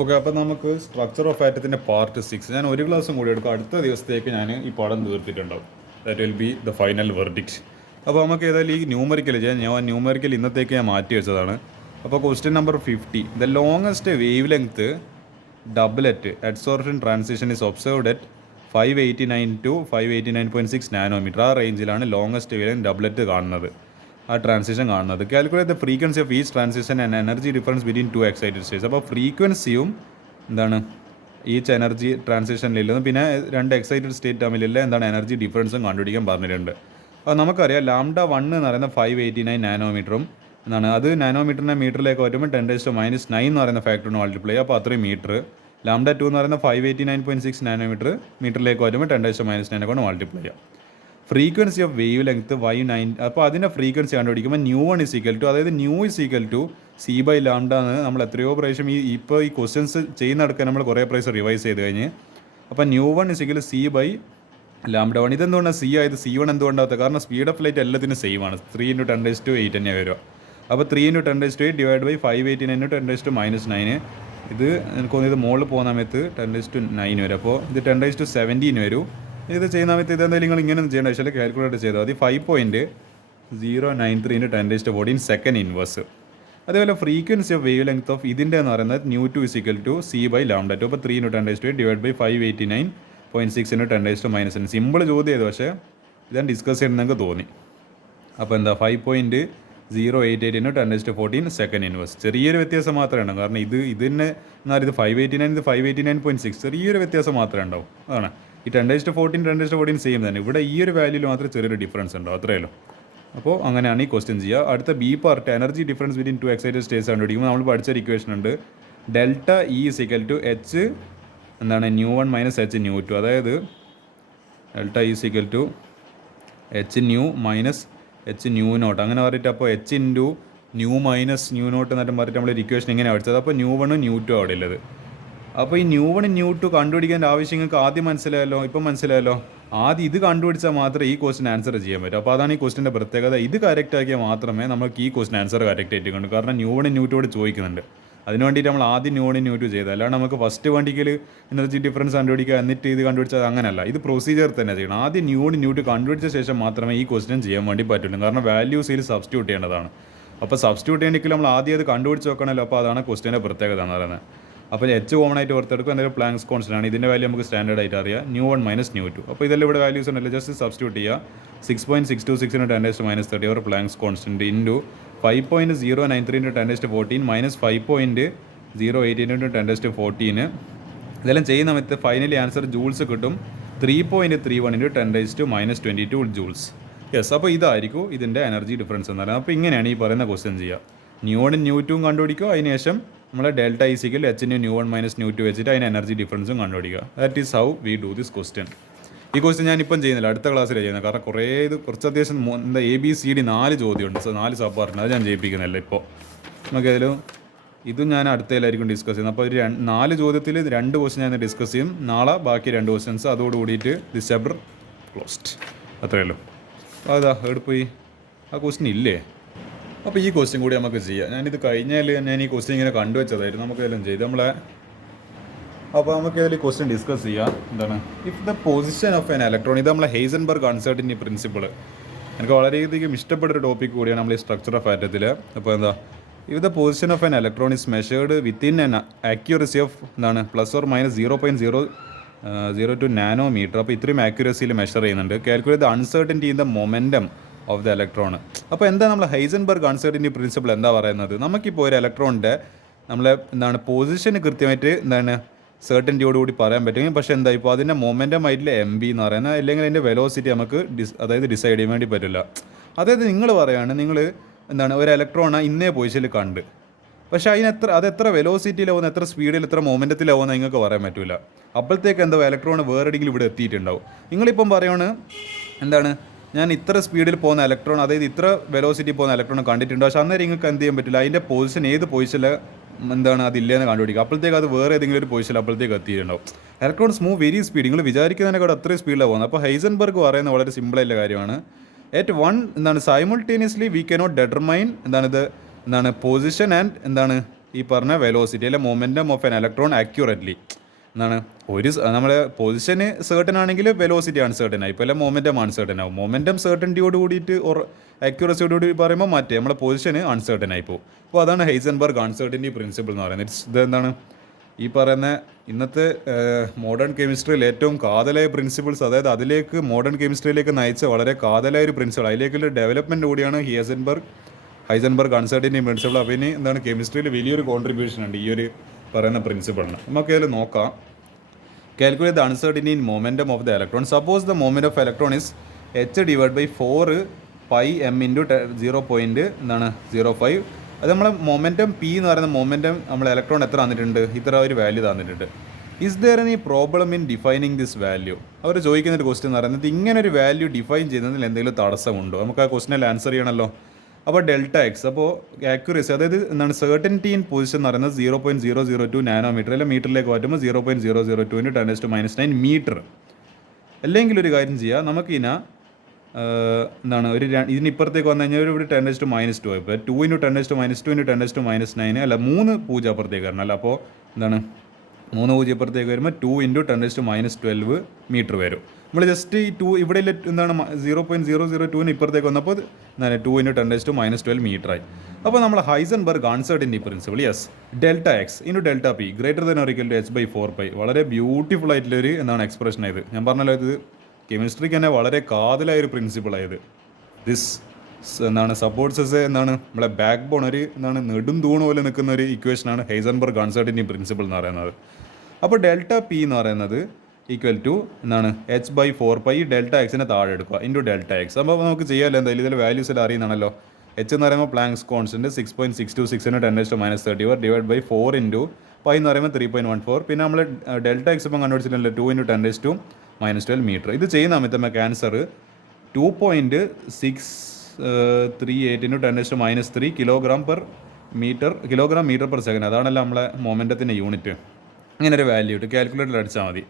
Okay, അപ്പോൾ നമുക്ക് structure of ആറ്റത്തിൻ്റെ part 6 ഞാൻ ഒരു ക്ലാസ്സും കൂടി എടുക്കും. അടുത്ത ദിവസത്തേക്ക് ഞാൻ ഈ പാഠം തീർത്തിട്ടുണ്ടാവും. That will be the final verdict. അപ്പോൾ നമുക്ക് ഏതായാലും ഈ ന്യൂമറിക്കൽ ചെയ്യാൻ ഞാൻ ന്യൂമറിക്കൽ ഇന്നത്തേക്ക് ഞാൻ മാറ്റി വെച്ചതാണ്. അപ്പോൾ question number 50, the longest wavelength doublet adsorption transition is observed at 589 to 589.6 nanometre. ആ റേഞ്ചിലാണ് ലോങ്ങസ്റ്റ് വേവ് ലെങ്ത് ഡബ്ലറ്റ് കാണുന്നത്, ആ ട്രാൻസിഷൻ കാണുന്നത്. Calculate the frequency of each transition and energy difference between two excited States. അപ്പോൾ ഫ്രീക്വൻസിയും എന്താണ് each energy ട്രാൻസിഷനിലില്ലെന്ന്, പിന്നെ രണ്ട് എക്സൈറ്റഡ് സ്റ്റേറ്റ് തമ്മിലുള്ള എന്താണ് എനർജി ഡിഫറൻസും കണ്ടുപിടിക്കാൻ പറഞ്ഞിട്ടുണ്ട്. അപ്പോൾ നമുക്കറിയാം ലാംഡ 1 എന്ന് പറയുന്ന 589 നാനോമീറ്ററും എന്നാണ്, അത് നാനോമീറ്ററിനെ മീറ്ററിലേക്ക് വരുമ്പോൾ 10⁻⁹ എന്ന് പറയുന്ന ഫാക്ടറിന് മൾട്ടിപ്ലൈ ചെയ്യുക. അപ്പോൾ അത്രയും മീറ്റർ. ലാംഡ 2 എന്ന് പറയുന്ന 589.6 നാനോമീറ്റർ മീറ്ററിലേക്ക് വരുമ്പോൾ 10⁻⁹ കൊണ്ട് മൾട്ടിപ്ലൈ ചെയ്യുക. Frequency of wavelength y9. അപ്പോൾ അതിൻ്റെ ഫ്രീക്വൻസി കണ്ടുപിടിക്കുമ്പോൾ ν1 ഇസ് ഈക്വൽ ടു, അതായത് nu is equal to c/λ എന്ന് നമ്മൾ എത്രയോ പ്രാവശ്യം ഇപ്പോൾ ഈ ക്വസ്റ്റ്യൻസ് ചെയ്യുന്നിടക്കാൻ നമ്മൾ കുറേ പ്രാവശ്യം റിവൈസ് ചെയ്ത് കഴിഞ്ഞ്. അപ്പോൾ ν1 ഇസ് ഈക്വൽ ടു c/λ1. ഇതെന്തുകൊണ്ടാണ് c ആയത്? c1 എന്തുകൊണ്ടാകത്തത്? കാരണം സ്പീഡ് ഓഫ് ലൈറ്റ് എല്ലാത്തിനും സെയിം ആണ്. 3 × 10⁸ തന്നെ വരിക. അപ്പോൾ 3 × 10⁸ ഡിവൈഡ് ബൈ 589 × 10⁻⁹. ഇത് എനിക്ക് തോന്നുന്നത് മുകളിൽ പോകുന്ന സമയത്ത് 10⁹ വരും. അപ്പോൾ ഇത് 10⁻17 വരും. ഇത് ചെയ്യുന്ന സമയത്ത് ഇതെന്തായാലും നിങ്ങൾ ഇങ്ങനെ ചെയ്യേണ്ട ആവശ്യമില്ല, കാൽക്കുലേറ്റ് ചെയ്താൽ മതി. 5.093 × 10⁻14 സെക്കൻഡ് ഇൻവേഴ്സ്. അതേപോലെ frequency of wave length of ഇതിൻ്റെ എന്ന് പറയുന്നത് ν2 ഇസ് ഈക്വൽ ടു c/λ2. അപ്പോൾ 3 × 10⁻8 ഡിവൈഡ് ബൈ 589.6 × 10⁻⁻. സിമ്പിൾ ചോദ്യം ചെയ്തു, പക്ഷേ ഇതാണ് ഡിസ്കസ് ചെയ്യുന്നത് തോന്നി. അപ്പോൾ എന്താ 5.088 × 10⁻14 സെക്കൻഡ് ഇൻവേഴ്സ്. ചെറിയൊരു വ്യത്യാസം മാത്രമേ ഉണ്ടാവും, കാരണം ഇതിന് എന്നാൽ ഇത് 589, ഇത് 589.6, ചെറിയൊരു വ്യത്യാസം മാത്രമേ ഉണ്ടാവും. അതാണ് ഈ 10⁻14 10⁻14 സെയിം തന്നെ. ഇവിടെ ഈ ഒരു വാല്യൂയിൽ മാത്രമേ ചെറിയൊരു ഡിഫറൻസ് ഉണ്ടാവും, അത്രയല്ലോ. അപ്പോൾ അങ്ങനെയാണ് ഈ ക്വസ്റ്റ്യൻ ചെയ്യുക. അടുത്ത B part, energy difference between two excited states കണ്ടുപിടിക്കുമ്പോൾ നമ്മൾ പഠിച്ചൊരു ഇക്വേഷൻ ഉണ്ട്. Delta E is equal to H എന്താണ് ν1 - എച്ച് ν2. അതായത് delta E is equal to H nu minus H ന്യൂ0 അങ്ങനെ പറഞ്ഞിട്ട്, അപ്പോൾ എച്ച് ഇൻറ്റു ന്യൂ മൈനസ് ന്യൂ0 എന്നിട്ട് പറഞ്ഞിട്ട് നമ്മളൊരു ഇക്വേഷൻ ഇങ്ങനെ പഠിച്ചത്. അപ്പോൾ ν1 ν2 അവിടെ ഉള്ളത്. അപ്പോൾ ഈ ν1 ν2 കണ്ടുപിടിക്കേണ്ട ആവശ്യം നിങ്ങൾക്ക് ആദ്യം മനസ്സിലായല്ലോ, ഇപ്പം മനസ്സിലായല്ലോ. ആദ്യം ഇത് കണ്ടുപിടിച്ചാൽ മാത്രമേ ഈ ക്വസ്റ്റ്യൻ ആൻസർ ചെയ്യാൻ പറ്റൂ. അപ്പോൾ അതാണ് ഈ ക്വസ്റ്റിൻ്റെ പ്രത്യേകത. ഇത് കറക്റ്റ് ആക്കിയാൽ മാത്രമേ നമുക്ക് ഈ ക്വസ്റ്റ്യൻ ആൻസർ കറക്റ്റ് ആയിട്ട് കണ്ടു. കാരണം ν1 ν2 ചോദിക്കുന്നുണ്ട്. അതിന് വേണ്ടിയിട്ട് നമ്മൾ ആദ്യം ν1 ν2 ചെയ്തത്, അല്ലാണ്ട് നമുക്ക് ഫസ്റ്റ് വണ്ടിക്കൽ എനർജി ഡിഫറൻസ് കണ്ടുപിടിക്കുക എന്നിട്ട് ഇത് കണ്ടുപിടിച്ചാൽ അങ്ങനെയല്ല. ഇത് പ്രൊസീജിയർ തന്നെ ചെയ്യണം. ആദ്യം ν1 ν2 കണ്ടുപിടിച്ച ശേഷം മാത്രമേ ഈ ക്വസ്റ്റ്യൻ ചെയ്യാൻ വേണ്ടി പറ്റുള്ളൂ. കാരണം വാല്യൂസ് ഇതിൽ സബ്സ്റ്റിറ്റ്യൂട്ട് ചെയ്യേണ്ടതാണ്. അപ്പോൾ സബ്സ്റ്റിറ്റ്യൂട്ട് ചെയ്യണമെങ്കിൽ നമ്മൾ ആദ്യം അത് കണ്ടുപിടിച്ച് വെക്കണമല്ലോ. അപ്പോൾ അതാണ് ക്വസ്റ്റ്യൻ്റെ പ്രത്യേകത എന്ന് പറയുന്നത്. അപ്പോൾ എച്ച് കോമൺ ആയിട്ട് ഓർത്തെടുക്കും. എന്തെങ്കിലും പ്ലാങ്ക്സ് കോൺസ്റ്റന്റ് ആണ്. ഇതിൻ്റെ വാല്യൂ നമുക്ക് സ്റ്റാൻഡേർഡ് ആയിട്ട് അറിയാം, ν1 - ν2. അപ്പോൾ ഇതെല്ലാം ഇവിടെ വാല്യൂസ് ഉണ്ടല്ലോ, ജസ്റ്റ് സബ്സ്റ്റിറ്റ്യൂട്ട് ചെയ്യുക. 6.626 × 10⁻⁻30 അവർ പ്ലാങ്ക്സ് കോൺസ്റ്റന്റ് ഇൻറ്റു 5.093 × 10⁻14 മൈനസ് 5.088 × 10⁻14. ഇതെല്ലാം ചെയ്യുന്ന സമയത്ത് ഫൈനലി ആൻസർ ജൂൾസ് കിട്ടും. 3.31 × 10⁻22 ജൂൾസ്. യെസ്, അപ്പോൾ ഇതായിരിക്കും ഇതിൻ്റെ എനർജി ഡിഫറൻസ് എന്ന് പറയുന്നത്. അപ്പോൾ ഇങ്ങനെയാണ് ഈ പറയുന്ന ക്വസ്റ്റ്യൻ ചെയ്യുക. ν1 ν2 കണ്ടുപിടിക്കുക, അതിനുശേഷം നമ്മൾ delta is equal H nu ν1 - ന്യൂ2 വെച്ചിട്ട് അതിന് എനർജി ഡിഫറൻസും കണ്ടുപിടിക്കുക. That is how we do this question. ഈ ക്വസ്റ്റ്യൻ ഞാനിപ്പം ചെയ്യുന്നില്ല, അടുത്ത ക്ലാസ്സിലാണ് ചെയ്യുന്നത്. കാരണം കുറച്ച് അത്യാവശ്യം എന്താ ABCD 4 ചോദ്യമുണ്ട്, 4 സബ് പാർട്ടുണ്ട്. അത് ഞാൻ ചെയ്യിപ്പിക്കുന്നില്ല ഇപ്പോൾ. നമുക്കതിലും ഇതും ഞാൻ അടുത്തതിലായിരിക്കും ഡിസ്കസ് ചെയ്യുന്നത്. അപ്പോൾ ഒരു 4 ചോദ്യത്തിൽ 2 ക്വസ്റ്റ്യൻ ഞാൻ ഡിസ്കസ് ചെയ്യും. നാളെ ബാക്കി 2 ക്വസ്റ്റ്യൻസ്. അതോട് കൂടിയിട്ട് ദിസ് ചാപ്റ്റർ ക്ലോസ്ഡ്. അത്രയല്ലോ. അതാ എടുപ്പോയി ആ ക്വസ്റ്റ്യൻ ഇല്ലേ. അപ്പോൾ ഈ ക്വസ്റ്റ്യൻ കൂടി നമുക്ക് ചെയ്യാം. ഞാനിത് കഴിഞ്ഞാൽ ഞാൻ ഈ ക്വസ്റ്റ്യൻ ഇങ്ങനെ കണ്ടുവച്ചതായിരുന്നു, നമുക്കെല്ലാം ചെയ്ത് നമ്മളെ. അപ്പോൾ നമുക്ക് ഇതിൽ ക്വസ്റ്റ്യൻ ഡിസ്കസ് ചെയ്യാം. എന്താണ് if the position of an electron. ഇത് നമ്മളെ ഹെയ്സൻബർഗ് അൺസർട്ടനിറ്റി പ്രിൻസിപ്പിൾ. എനിക്ക് വളരെയധികം ഇഷ്ടപ്പെട്ടൊരു ടോപ്പിക് കൂടിയാണ് നമ്മൾ ഈ സ്ട്രക്ചർ ഓഫ് ആറ്റത്തിൽ. അപ്പോൾ എന്താ if the position of an electron is measured within N accuracy of എന്താണ് ±0.002 നാനോമീറ്റർ. അപ്പോൾ ഇത്രയും ആക്യുറസിയിൽ മെഷർ ചെയ്യുന്നുണ്ട്. Calculate the uncertainty in the momentum of the electron. അപ്പോൾ എന്താ നമ്മൾ ഹൈസൻബർഗ് അൺസർട്ടനിറ്റി പ്രിൻസിപ്പിൾ എന്താ പറയുന്നത്? നമുക്കിപ്പോൾ ഒരു ഇലക്ട്രോണിൻ്റെ നമ്മളെ എന്താണ് പൊസിഷൻ കൃത്യമായിട്ട് എന്താണ് സെർട്ടൻറ്റിയോടുകൂടി പറയാൻ പറ്റും. പക്ഷേ എന്താ ഇപ്പോൾ അതിൻ്റെ മൊമെൻറ്റം ആയിട്ടുള്ള MB എന്ന് പറയുന്നത്, അല്ലെങ്കിൽ അതിൻ്റെ വെലോസിറ്റി നമുക്ക് ഡിസൈഡ് ചെയ്യാൻ വേണ്ടി പറ്റില്ല. അതായത് നിങ്ങൾ പറയുകയാണ്, നിങ്ങൾ എന്താണ് ഒരു ഇലക്ട്രോണ ഇന്നേ പൊസിഷനിൽ കണ്ട്, പക്ഷേ അതെത്ര വെലോസിറ്റിയിലാവുന്ന, എത്ര സ്പീഡിൽ, എത്ര മൊമെൻറ്റത്തിലാവുന്ന നിങ്ങൾക്ക് പറയാൻ പറ്റില്ല. അപ്പോഴത്തേക്ക് എന്താ ഇലക്ട്രോൺ വേറെ എവിടെയെങ്കിലും ഇവിടെ എത്തിയിട്ടുണ്ടാവും. നിങ്ങളിപ്പം പറയുകയാണ് എന്താണ് ഞാൻ ഇത്ര സ്പീഡിൽ പോകുന്ന ഇലക്ട്രോൺ, അതായത് ഇത്ര വെലോസിറ്റി പോകുന്ന ഇലക്ട്രോൺ കണ്ടിട്ടുണ്ട്, പക്ഷേ അന്നേരം നിങ്ങൾക്ക് എന്ത് ചെയ്യാൻ പറ്റില്ല, അതിൻ്റെ പൊസിഷൻ ഏത് പൊസിഷനിൽ എന്താണ് അതില്ലെന്ന് കണ്ടുപിടിക്കുക. അപ്പോഴത്തേക്ക് അത് വേറെ ഏതെങ്കിലും ഒരു പൊസിഷനിൽ അപ്പോഴത്തേക്ക് എത്തിയിട്ടുണ്ടാവും. ഇലക്ട്രോൺസ് മൂവ് വെരി സ്പീഡ്, നിങ്ങൾ വിചാരിക്കുന്നതിനേക്കാൾ അത്രയും സ്പീഡിലാണ് പോകുന്നത്. അപ്പോൾ ഹൈസൻബർഗ് പറയുന്നത് വളരെ സിമ്പിളായിട്ടുള്ള കാര്യമാണ്. At simultaneously we cannot determine position and ഈ പറഞ്ഞ വെലോസിറ്റി അല്ലെ മൊമെൻറ്റം ഓഫ് എൻ ഇലക്ട്രോൺ ആക്യുററ്റ്ലി എന്താണ് നമ്മുടെ പൊസിഷന് സേർട്ടൻ ആണെങ്കിൽ വെലോസിറ്റി അൺസേർട്ടൻ ആയി ഇപ്പോൾ അല്ല മൊമെൻറ്റം അൺസേർട്ടൻ ആവും മൊമെൻറ്റം സേർട്ടൻറ്റിയോട് കൂടിയിട്ട് ആക്യുറസിയോട് കൂടി പറയുമ്പോൾ മാറ്റേ നമ്മളെ പൊസിഷന് അൺസേർട്ടൻ ആയി പോകും. അപ്പോൾ അതാണ് ഹൈസൻബർഗ് അൺസേർട്ടൻറ്റി പ്രിൻസിപ്പിൾ എന്ന് പറയുന്നത്. ഇത് എന്താണ് ഈ പറയുന്ന ഇന്നത്തെ മോഡേൺ കെമിസ്ട്രിയിൽ ഏറ്റവും കാതലായ പ്രിൻസിപ്പിൾസ്, അതായത് അതിലേക്ക് മോഡേൺ കെമിസ്ട്രിയിലേക്ക് നയിച്ച വളരെ കാതലായ ഒരു പ്രിൻസിപ്പിൾ, അതിലേക്കുള്ള ഡെവലപ്മെൻറ്റ് കൂടിയാണ് ഹൈസൻബർഗ് അൺസേർട്ടൻറ്റി പ്രിൻസിപ്പിൾ. അപ്പോൾ ഇനി എന്താണ് കെമിസ്ട്രിയിൽ വലിയൊരു കോൺട്രിബ്യൂഷൻ ഉണ്ട് ഈ ഒരു പറയുന്ന പ്രിൻസിപ്പിളിന്. നമുക്ക് അതിൽ നോക്കാം. Calculate the uncertainty in momentum of the electron. Suppose the moment of electron is h/4πm×0.05. അത് നമ്മളെ മൊമെൻറ്റം പി എന്ന് പറയുന്ന മൊമെൻറ്റം നമ്മൾ ഇലക്ട്രോൺ എത്ര തന്നിട്ടുണ്ട്, ഇത്ര ഒരു വാല്യൂ തന്നിട്ടുണ്ട്. Is there any problem in defining this value? അവർ ചോദിക്കുന്നൊരു ക്വസ്റ്റ്യൻ എന്ന് പറയുന്നത് ഇങ്ങനെ ഒരു വാല്യൂ ഡിഫൈൻ ചെയ്യുന്നതിൽ എന്തെങ്കിലും തടസ്സമുണ്ടോ? നമുക്ക് ആ ക്വസ്റ്റിനിൽ ആൻസർ ചെയ്യണമല്ലോ. അപ്പോൾ ഡെൽറ്റ എക്സ്, അപ്പോൾ ആക്യുറസി, അതായത് എന്താണ് സെർട്ടനിറ്റി ഇൻ പൊസിഷൻ എന്ന് പറയുന്നത് 0.002 നാനോമീറ്റർ, അല്ലെങ്കിൽ മീറ്ററിലേക്ക് മാറ്റുമ്പോൾ 0.002 × 10⁻⁹ മീറ്റർ. അല്ലെങ്കിൽ ഒരു കാര്യം ചെയ്യുക, നമുക്കിതിനെ എന്താണ് ഇതിനിപ്പുറത്തേക്ക് വന്നു കഴിഞ്ഞാൽ ഒരു 10⁻², ഇപ്പോൾ 2 × 10⁻², 2 × 10⁻⁹, അല്ല 3 പൂജ്യം അപ്പുറത്തേക്ക് വരണം. അല്ല അപ്പോൾ എന്താണ് 3 പൂജ്യം അപ്പുറത്തേക്ക് വരുമ്പോൾ 2 × 10⁻12 മീറ്റർ വരും. നമ്മൾ ജസ്റ്റ് ഈ 2 ഇവിടെ എന്താണ് 0.002 ഇപ്പുറത്തേക്ക് വന്നപ്പോൾ എന്താണ് 2 × 10⁻12 മീറ്ററായി. അപ്പോൾ നമ്മൾ Heisenberg uncertainty principle, yes, delta x into delta p greater than or equal to h/4π. വളരെ ബ്യൂട്ടിഫുൾ ആയിട്ടുള്ളൊരു എന്താണ് എക്സ്പ്രഷൻ ആയത്. ഞാൻ പറഞ്ഞല്ലോ ഇത് കെമിസ്ട്രിക്ക് തന്നെ വളരെ കാതലായൊരു പ്രിൻസിപ്പിളായത്. ദിസ് എന്താണ് സപ്പോർട്ട്സ് എന്താണ് നമ്മളെ ബാക്ക് ബോൺ, ഒരു എന്താണ് നെടും തൂണ് പോലെ നിൽക്കുന്ന ഒരു ഇക്വേഷനാണ് ഹൈസൻബർഗ് അൺസർട്ടൻറ്റി പ്രിൻസിപ്പിൾ എന്ന് പറയുന്നത്. അപ്പോൾ ഡെൽറ്റ പി എന്ന് പറയുന്നത് ഈക്വൽ ടു എന്താണ് h/4π ഡെൽറ്റ എക്സിനെ താഴെ എടുക്കുക ഇൻറ്റു ഡെൽറ്റ എക്സ്. അപ്പോൾ നമുക്ക് ചെയ്യാമല്ലോ എന്തായാലും ഇതിൽ വാല്യൂസ് എല്ലാം അറിയുന്നതാണല്ലോ. എച്ച് എന്ന് പറയുമ്പോൾ Planck's constant 6.626 × 10⁻34 divide by 4 into pi എന്ന് പറയുമ്പോൾ 3.14. പിന്നെ നമ്മൾ ഡെൽറ്റ എക്സ് ഇപ്പം കണ്ടുപിടിച്ചിട്ടുണ്ടല്ലോ 2 × 10⁻12 മീറ്റർ. ഇത് ചെയ്യുന്ന സമയത്ത് നമുക്ക് answer 2.638 × 10⁻³ kilogram metre per second. അതാണല്ലോ നമ്മളെ മൊമെൻറ്റത്തിൻ്റെ യൂണിറ്റ്. ഇങ്ങനെ ഒരു വാല്യൂ ഇട്ട് കാൽക്കുലേറ്ററിൽ അടിച്ചാൽ മതി.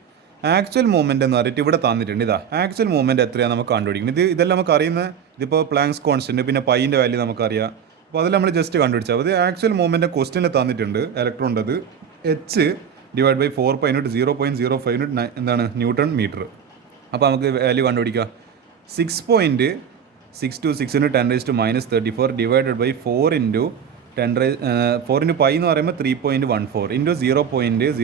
ആക്ച്വൽ മൂവ്മെൻറ്റ് എന്ന് പറഞ്ഞിട്ട് ഇവിടെ തന്നിട്ടുണ്ട്. ഇതാ ആക്ച്വൽ മൂവ്മെൻറ്റ് എത്രയാണ് നമുക്ക് കണ്ടുപിടിക്കുന്നത്. ഇതെല്ലാം നമുക്ക് അറിയുന്ന, ഇതിപ്പോൾ പ്ലാങ്ക്സ് കോൺസ്റ്റൻറ്റ് പിന്നെ പൈൻ്റെ വാല്യൂ നമുക്കറിയാം. അപ്പോൾ അതെല്ലാം നമ്മൾ ജസ്റ്റ് കണ്ടുപിടിച്ചാൽ അത് ആക്ച്വൽ മൂവ്മെൻറ്റ് ക്വസ്റ്റ്യനിൽ തന്നിട്ടുണ്ട്. ഇലക്ട്രോണിൻ്റെത് h/4π × 0.05 എന്താണ് ന്യൂട്ടൺ മീറ്റർ. അപ്പോൾ നമുക്ക് വാല്യൂ കണ്ടുപിടിക്കാം. 6.626 × 10⁻34 ഡിവൈഡഡ് ബൈ 4 ഇൻറ്റു 4 പൈ എന്ന് പറയുമ്പോൾ 3.14 ഇൻറ്റു 0.05 ×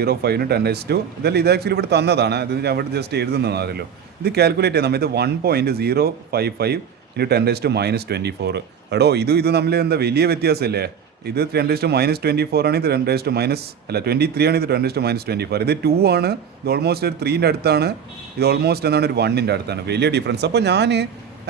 10⁻². ഇതെല്ലാം ഇത് ആക്ച്വലി ഇവിടെ തന്നതാണ്, അത് അവിടെ ജസ്റ്റ് എഴുതുന്നതാണല്ലോ. ഇത് കാൽക്കുലേറ്റ് ചെയ്യാൻ നമ്മൾ ഇത് 1.055 × 10⁻24. എടോ ഇത് തമ്മിൽ എന്താ വലിയ വ്യത്യാസമല്ലേ? ഇത് 10⁻24 ആണ്, ഇത് 23 ആണ്, ഇത് 10⁻24. ഇത് 2 ആണ്, ഇത് ഓൾമോസ്റ്റ് ഒരു 3ൻ്റെ അടുത്താണ്, ഇത് ഓൾമോസ്റ്റ് എന്താണ് ഒരു 1ൻ്റെ അടുത്താണ്. വലിയ ഡിഫറൻസ്. അപ്പോൾ ഞാൻ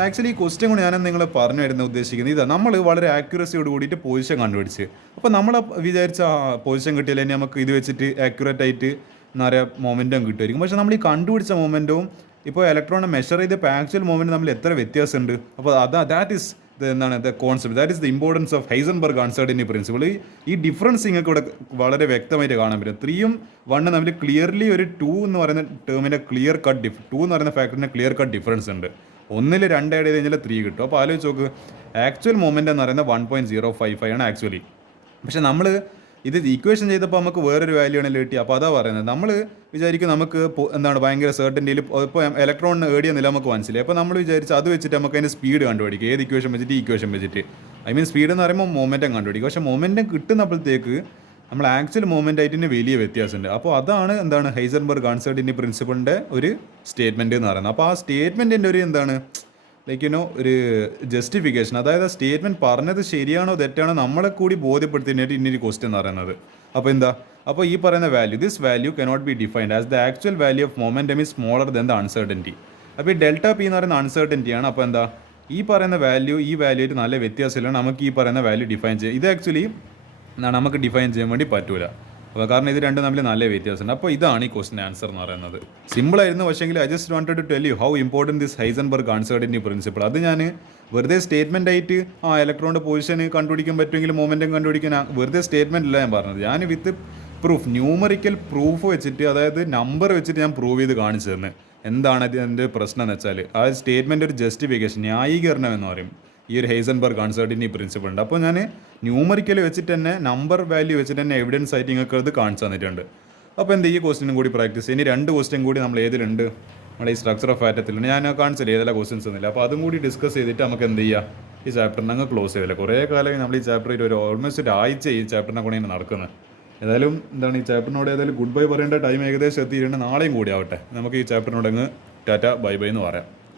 ആക്ച്വലി ഈ ക്വസ്റ്റ്യൻ കൊണ്ട് ഞാൻ നിങ്ങളെ പറഞ്ഞു വരുന്ന ഉദ്ദേശിക്കുന്നത് ഇതാണ്. നമ്മൾ വളരെ ആക്യുറസിയോട് കൂടിയിട്ട് പൊസിഷൻ കണ്ടുപിടിച്ച്, അപ്പോൾ നമ്മൾ വിചാരിച്ച പൊസിഷൻ കിട്ടിയാൽ തന്നെ നമുക്ക് ഇത് വെച്ചിട്ട് ആക്യുറേറ്റ് ആയിട്ട് എന്താ പറയുക മൊമെൻറ്റം കിട്ടുമായിരിക്കും. പക്ഷേ നമ്മൾ ഈ കണ്ടുപിടിച്ച മൊമെൻറ്റവും ഇപ്പോൾ ഇലക്ട്രോണിനെ മെഷർ ചെയ്തപ്പോൾ ആക്ച്വൽ മൊമെൻറ്റ് തമ്മിൽ എത്ര വ്യത്യാസമുണ്ട്. അപ്പോൾ ദാറ്റ് ഈസ് എന്താണ് the concept, that is the importance of Heisenberg uncertainty principle. ഈ ഡിഫറൻസ് നിങ്ങൾക്ക് ഇവിടെ വളരെ വ്യക്തമായിട്ട് കാണാൻ പറ്റും. 3ഉം 1ഉം തമ്മിൽ ക്ലിയർലി ഒരു 2 എന്ന് പറയുന്ന ടേമിൻ്റെ 2 എന്ന് പറയുന്ന ഫാക്ടറിൻ്റെ ക്ലിയർ കട്ട് ഡിഫറൻസ് ഉണ്ട്. 1ൽ 2 ആഡ് ചെയ്ത് കഴിഞ്ഞാൽ 3 കിട്ടും. അപ്പോൾ ആലോചിച്ച് നോക്ക്, ആക്ച്വൽ മൊമെൻറ്റ് എന്ന് പറയുന്നത് 1.055 ആണ് ആക്ച്വലി. പക്ഷേ നമ്മൾ ഇത് ഈക്വേഷൻ ചെയ്തപ്പോൾ നമുക്ക് വേറൊരു വാല്യൂ ആണല്ലോ കിട്ടി. അപ്പോൾ അതാ പറയുന്നത്, നമ്മൾ വിചാരിക്കും നമുക്ക് എന്താണ് ഭയങ്കര സെർട്ടൻറ്റിയിൽ ഇപ്പോൾ ഇലക്ട്രോണിന് ഏടിയ നില നമുക്ക് മനസ്സിലായി. അപ്പോൾ നമ്മൾ വിചാരിച്ച് അത് വെച്ചിട്ട് നമുക്ക് അതിൻ്റെ സ്പീഡ് കണ്ടുപിടിക്കും. ഏത് ഇക്വേഷൻ വെച്ചിട്ട് ഈ ഇക്വേഷൻ വെച്ചിട്ട് സ്പീഡ് എന്ന് പറയുമ്പോൾ മൊമെൻറ്റം കണ്ടുപിടിക്കും. പക്ഷേ മൊമെൻറ്റം കിട്ടുന്നപ്പോഴത്തേക്ക് നമ്മൾ ആക്ച്വൽ മൂവ്മെൻ്റ് ആയിട്ട് തന്നെ വലിയ വ്യത്യാസമുണ്ട്. അപ്പോൾ അതാണ് എന്താണ് ഹൈസൻബർഗ് അൺസർട്ടൻറ്റി പ്രിൻസിപ്പിളിൻ്റെ ഒരു സ്റ്റേറ്റ്മെൻറ്റ് എന്ന് പറയുന്നത്. അപ്പോൾ ആ സ്റ്റേറ്റ്മെൻറ്റിൻ്റെ ഒരു എന്താണ് ഒരു ജസ്റ്റിഫിക്കേഷൻ, അതായത് ആ സ്റ്റേറ്റ്മെൻറ്റ് പറഞ്ഞത് ശരിയാണോ തെറ്റാണോ നമ്മളെ കൂടി ബോധ്യപ്പെടുത്തിയിട്ട് ഇന്നൊരു ക്വസ്റ്റ്യൻ എന്ന് പറയുന്നത്. അപ്പോൾ ഈ പറയുന്ന value, this value cannot be defined as the actual value of momentum is smaller than the uncertainty. അപ്പോൾ ഈ ഡെൽറ്റ പി എന്ന് പറയുന്ന അൺസർട്ടൻറ്റിയാണ്. അപ്പോൾ ഈ പറയുന്ന വാല്യൂ ഈ വാല്യൂയിട്ട് നല്ല വ്യത്യാസമില്ല. നമുക്ക് ഈ പറയുന്ന വാല്യൂ ഡിഫൈൻ ചെയ്യാം. ഇത് ആക്ച്വലി നമുക്ക് ഡിഫൈൻ ചെയ്യാൻ വേണ്ടി പറ്റൂല. അപ്പോൾ കാരണം ഇത് രണ്ടും തമ്മിൽ നല്ല വ്യത്യാസമുണ്ട്. അപ്പോൾ ഇതാണ് ഈ ക്വസ്റ്റ്യൻ ആൻസർ എന്ന് പറയുന്നത്. സിമ്പിളായിരുന്നു, പക്ഷേങ്കിൽ I just wanted to tell you how important this Heisenberg uncertainty principle. അത് ഞാൻ വെറുതെ സ്റ്റേറ്റ്മെൻ്റ് ആയിട്ട് ഇലക്ട്രോണിൻ്റെ പൊസിഷൻ കണ്ടുപിടിക്കാൻ പറ്റുമെങ്കിൽ മൊമെൻറ്റം കണ്ടുപിടിക്കാൻ വെറുതെ സ്റ്റേറ്റ്മെൻ്റ് അല്ല ഞാൻ പറഞ്ഞത്. ഞാൻ വിത്ത് പ്രൂഫ്, ന്യൂമറിക്കൽ പ്രൂഫ് വെച്ചിട്ട്, അതായത് നമ്പർ വെച്ചിട്ട് ഞാൻ പ്രൂവ് ചെയ്ത് കാണിച്ചു തന്നെ. എന്താണ് അതിൻ്റെ പ്രശ്നം എന്ന് വെച്ചാൽ ആ സ്റ്റേറ്റ്മെൻ്റ് ഒരു ജസ്റ്റിഫിക്കേഷൻ, ന്യായീകരണം എന്ന് പറയും. ഈ ഒരു ഹെയ്സൻബർഗ് അൺസർട്ടിനിറ്റി പ്രിൻസിപ്പിൾ ഉണ്ട്. അപ്പോൾ ഞാൻ ന്യൂമറിക്കൽ വെച്ചിട്ട് തന്നെ നമ്പർ വാല്യൂ വെച്ചിട്ട് തന്നെ എവിഡൻസ് ആയിട്ട് നിങ്ങൾക്ക് അത് കാണിച്ചു തന്നിട്ടുണ്ട്. അപ്പോൾ എന്ത് ഈ ക്വസ്റ്റിനും കൂടി പ്രാക്ടീസ് ചെയ്യുക. ഇനി 2 ക്വസ്റ്റ്യൻ കൂടി നമ്മൾ ഏതിലുണ്ട്, നമ്മുടെ ഈ സ്ട്രക്ചർ ഓഫ് ആറ്റത്തിലുണ്ട്. ഞാൻ കാണിച്ചില്ല ഏതെല്ലാം ക്വസ്റ്റ്യൻസ് ഒന്നുമില്ല. അപ്പോൾ അതും കൂടി ഡിസ്കസ് ചെയ്തിട്ട് നമുക്ക് എന്ത് ചെയ്യുക, ഈ ചാപ്റ്ററിനെ അങ്ങ് ക്ലോസ് ചെയ്തില്ല. കുറേ കാലമായി നമ്മൾ ഈ ചാപ്റ്ററിൽ ഒരു ഓൾമോസ്റ്റ് ഒരു ആഴ്ച ഈ ചാപ്റ്ററിനെ കൊണ്ട് ഇങ്ങനെ നടക്കുന്നത്. ഏതായാലും എന്താണ് ഈ ചാപ്റ്ററിനോട് ഏതായാലും ഗുഡ് ബൈ പറയേണ്ട ടൈം ഏകദേശം എത്തിയിട്ടുണ്ട്. നാളെയും കൂടി ആവട്ടെ നമുക്ക് ഈ ചാപ്റ്ററിനോട് അങ്ങ് ടാറ്റ ബൈ ബൈ എന്ന് പറയാം.